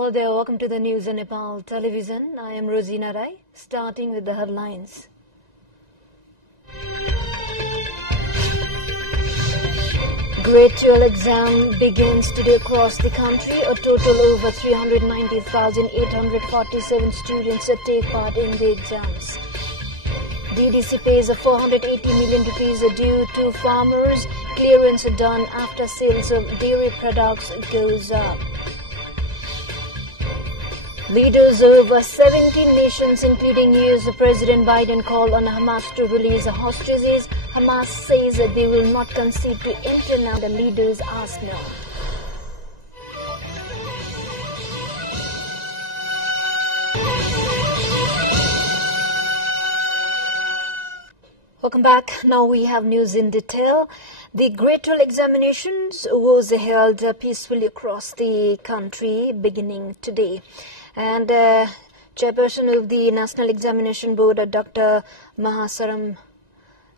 Hello there, welcome to the news in Nepal television. I am Rosina Rai, starting with the headlines. Grade 12 exam begins today across the country. A total over 390,847 students take part in the exams. DDC pays 480 million rupees due to farmers. Clearance done after sales of dairy products goes up. Leaders of 17 nations, including US President Biden, call on Hamas to release hostages. Hamas says that they will not concede to enter now. The leaders ask no. Welcome back. Now we have news in detail. The grade 12 examinations was held peacefully across the country beginning today. And Chairperson of the National Examination Board, Dr. Mahasaram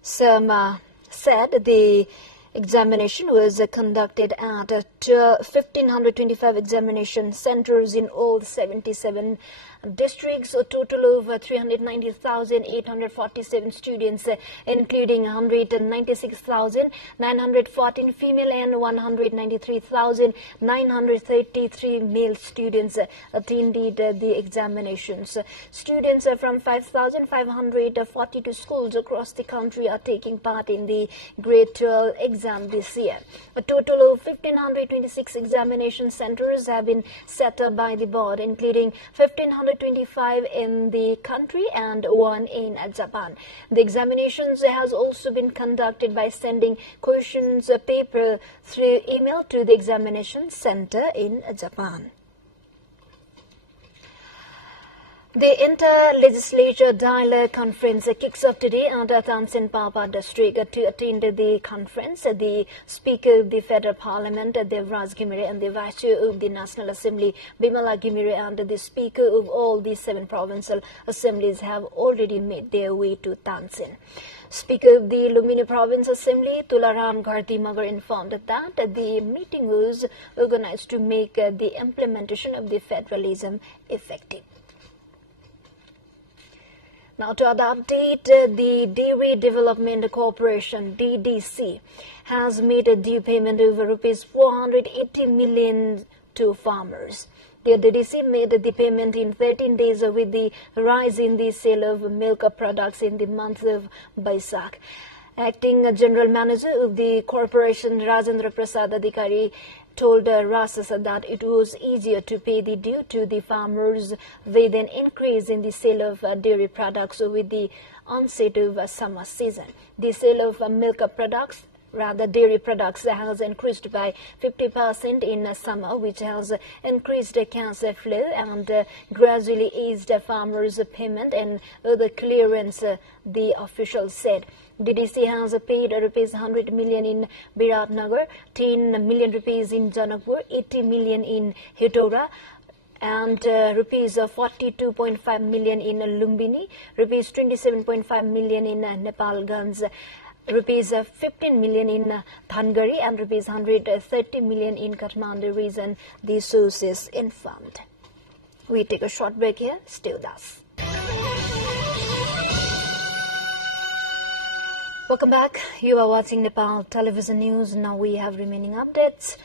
Sarma, said the examination was conducted at 1,525 examination centers in all 77 districts. A total of 390,847 students, including 196,914 female and 193,933 male students attended the examinations. Students from 5,542 schools across the country are taking part in the grade 12 exam this year. A total of 1,526 examination centers have been set up by the board, including 1,525 in the country and one in Japan. The examinations has also been conducted by sending questions paper through email to the examination center in Japan. The Inter-Legislature Dialogue Conference kicks off today at Tansin Papa District. To attend the conference, the Speaker of the Federal Parliament, Devraj Ghimire, and the Vice Chair of the National Assembly, Bimala Ghimire, and the Speaker of all the 7 provincial assemblies have already made their way to Tansin. Speaker of the Lumbini Province Assembly, Tularam Gharti Magar, informed that the meeting was organized to make the implementation of the federalism effective. Now, to other update, the Dairy Development Corporation, DDC, has made a due payment of rupees 480 million to farmers. The DDC made the payment in 13 days with the rise in the sale of milk products in the month of Baisak. Acting General Manager of the corporation, Rajendra Prasad Adhikari, told Rasasa that it was easier to pay the due to the farmers with an increase in the sale of dairy products with the onset of summer season. The sale of milk products, rather dairy products, has increased by 50% in summer, which has increased cash flow and gradually eased farmers' payment and other clearance, the official said. DDC has paid rupees 100 million in Biratnagar, 10 million rupees in Janakpur, 80 million in Hitora, and rupees 42.5 million in Lumbini, rupees 27.5 million in Nepalganj, rupees 15 million in Thangari, and rupees 130 million in Kathmandu region, the sources informed. We take a short break here. Stay with us. Welcome back. You are watching Nepal Television News. Now we have remaining updates.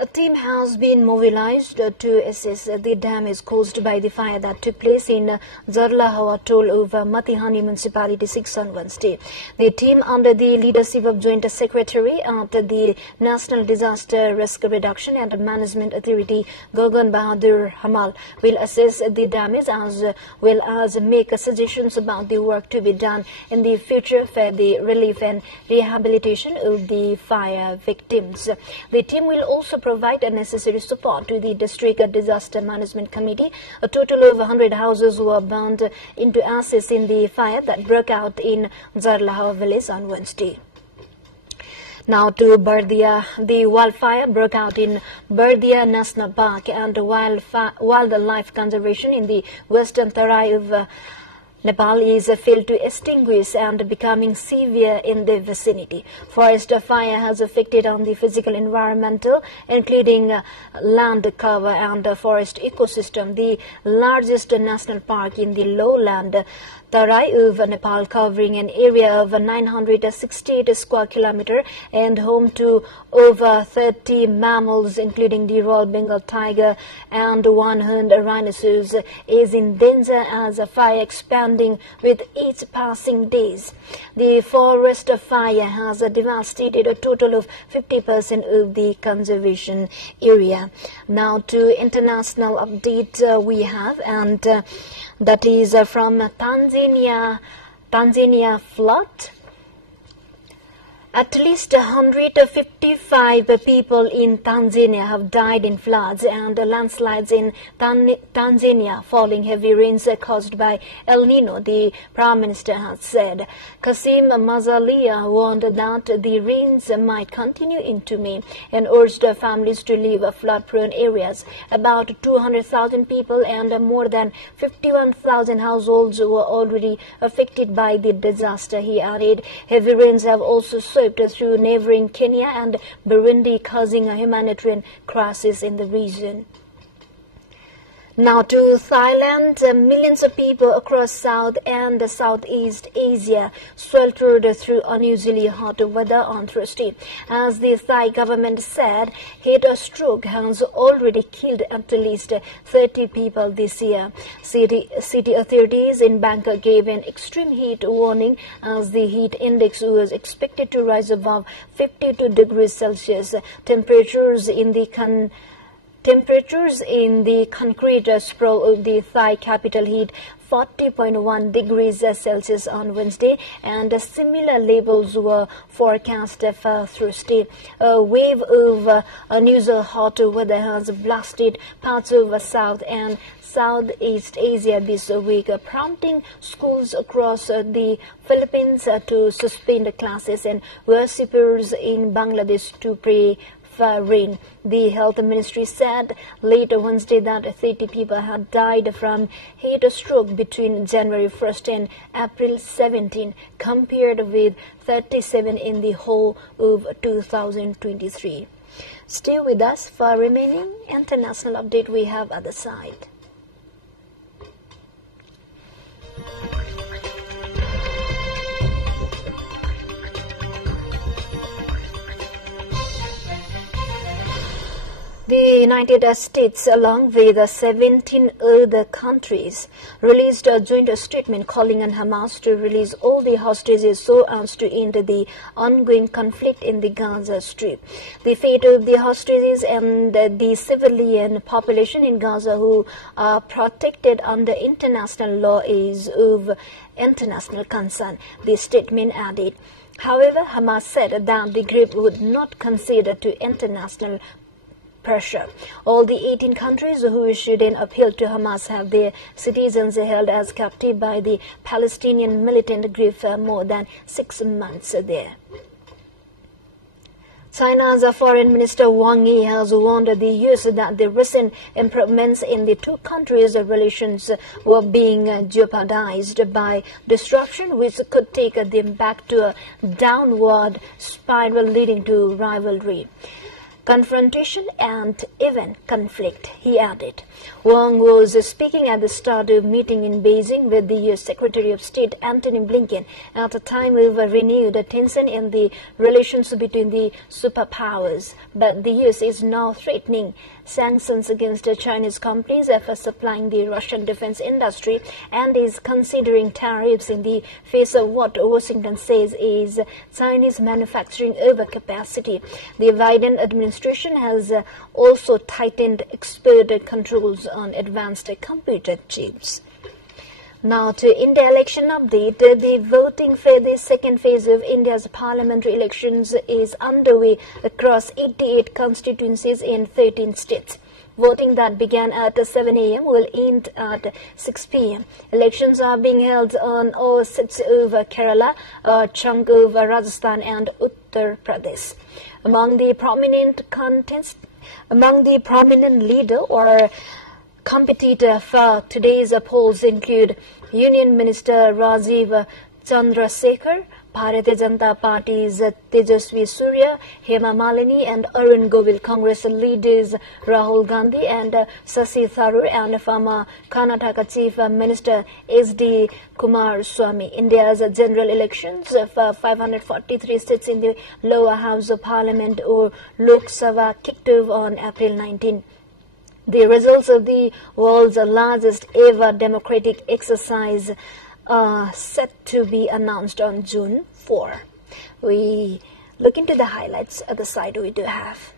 A team has been mobilized to assess the damage caused by the fire that took place in Jarlahawa toll of Matihani Municipality 6 on Wednesday. The team, under the leadership of Joint Secretary at the National Disaster Risk Reduction and Management Authority, Gagan Bahadur Hamal, will assess the damage as well as make suggestions about the work to be done in the future for the relief and rehabilitation of the fire victims. The team will also provide necessary support to the District Disaster Management Committee. A total of 100 houses were burned into ashes in the fire that broke out in Jarlahawa village on Wednesday. Now to Bardia, the wildfire broke out in Bardia National Park, and wildlife conservation in the western Tarai of Nepal is failed to extinguish and becoming severe in the vicinity. Forest fire has affected on the physical environmental, including land cover and forest ecosystem. The largest national park in the lowland, Tarai of Nepal, covering an area of 968 square kilometers and home to over 30 mammals, including the Royal Bengal tiger and one-horned rhinoceros, is in danger as a fire expanding with each passing days. The forest fire has devastated a total of 50% of the conservation area. Now to international update we have, and that is from Tanzania flood. At least 155 people in Tanzania have died in floods and landslides in Tanzania following heavy rains caused by El Nino, the Prime Minister has said. Kassim Mazalia warned that the rains might continue into May and urged families to leave flood-prone areas. About 200,000 people and more than 51,000 households were already affected by the disaster, he added. Heavy rains have also swept through neighboring Kenya and Burundi, causing a humanitarian crisis in the region. Now to Thailand, millions of people across South and Southeast Asia sweltered through unusually hot weather on Thursday. As the Thai government said, heat stroke has already killed at least 30 people this year. City authorities in Bangkok gave an extreme heat warning as the heat index was expected to rise above 52 degrees Celsius. Temperatures in the concrete sprawl of the Thai capital hit 40.1 degrees Celsius on Wednesday, and similar levels were forecast for Thursday. A wave of unusual hot weather has blasted parts of South and Southeast Asia this week, prompting schools across the Philippines to suspend classes and worshippers in Bangladesh to pray for rain. The health ministry said late Wednesday that 30 people had died from heat stroke between January 1st and April 17, compared with 37 in the whole of 2023. Stay with us for remaining international update we have at the side. The United States, along with 17 other countries, released a joint statement calling on Hamas to release all the hostages so as to end the ongoing conflict in the Gaza Strip. The fate of the hostages and the civilian population in Gaza who are protected under international law is of international concern, the statement added. However, Hamas said that the group would not concede to international pressure. All the 18 countries who issued an appeal to Hamas have their citizens held as captive by the Palestinian militant group for more than 6 months there. China's Foreign Minister Wang Yi has warned the U.S. that the recent improvements in the two countries' relations were being jeopardized by disruption, which could take them back to a downward spiral leading to rivalry, confrontation and even conflict, he added. Wang was speaking at the start of a meeting in Beijing with the U.S. Secretary of State Antony Blinken at a time of renewed tension in the relations between the superpowers. But the U.S. is now threatening sanctions against Chinese companies for supplying the Russian defense industry and is considering tariffs in the face of what Washington says is Chinese manufacturing overcapacity. The Biden administration has also tightened export controls on advanced computer chips. Now to India election update. The voting for the second phase of India's parliamentary elections is underway across 88 constituencies in 13 states. Voting that began at 7 a.m. will end at 6 p.m. Elections are being held on all seats of Kerala, a chunk of Rajasthan and Uttar Pradesh. Among the prominent leader or competitor for today's polls include Union Minister Rajiv Chandrasekhar, Bharatiya Janata Party's Tejasvi Surya, Hema Malini and Arun Govil, Congress leaders Rahul Gandhi and Shashi Tharoor, and former Karnataka Chief Minister S.D. Kumar Swamy. India's general elections for 543 seats in the lower house of parliament or Lok Sabha kicked off on April 19. The results of the world's largest ever democratic exercise are set to be announced on June 4. We look into the highlights at the side we do have.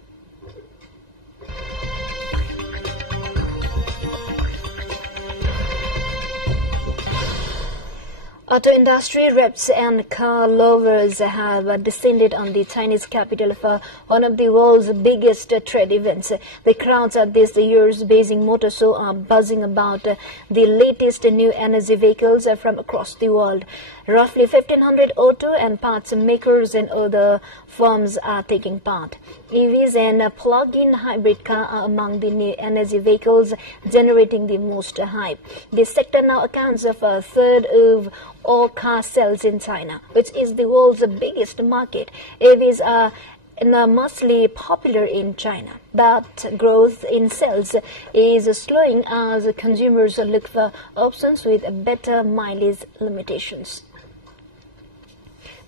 Auto industry reps and car lovers have descended on the Chinese capital for one of the world's biggest trade events. The crowds at this year's Beijing Motor Show are buzzing about the latest new energy vehicles from across the world. Roughly 1,500 auto and parts makers and other firms are taking part. EVs and plug-in hybrid car are among the new energy vehicles generating the most hype. This sector now accounts for a third of all car sales in China, which is the world's biggest market. EVs are enormously popular in China, but growth in sales is slowing as consumers look for options with better mileage limitations.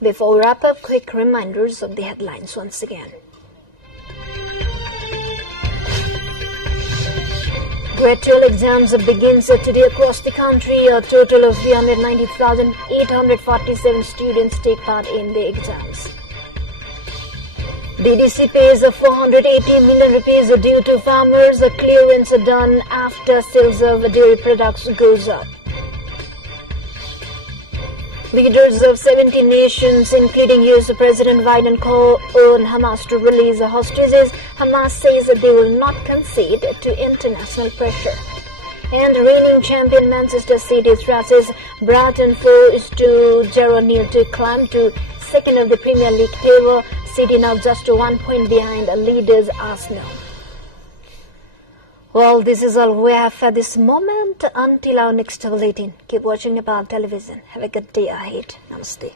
Before we wrap up, quick reminders of the headlines once again. Grade 12 exams begins today across the country. A total of 390,847 students take part in the exams. DDC pays 480 million rupees due to farmers. Clearance done after sales of dairy products goes up. Leaders of 70 nations, including US President Biden, call on Hamas to release hostages. Hamas says that they will not concede to international pressure. And reigning champion Manchester City thrashes Brighton 4-0 to climb to second of the Premier League table. City now just 1 point behind leaders Arsenal. Well, this is all we have for this moment. Until our next bulletin, keep watching Nepal television. Have a good day ahead. Namaste.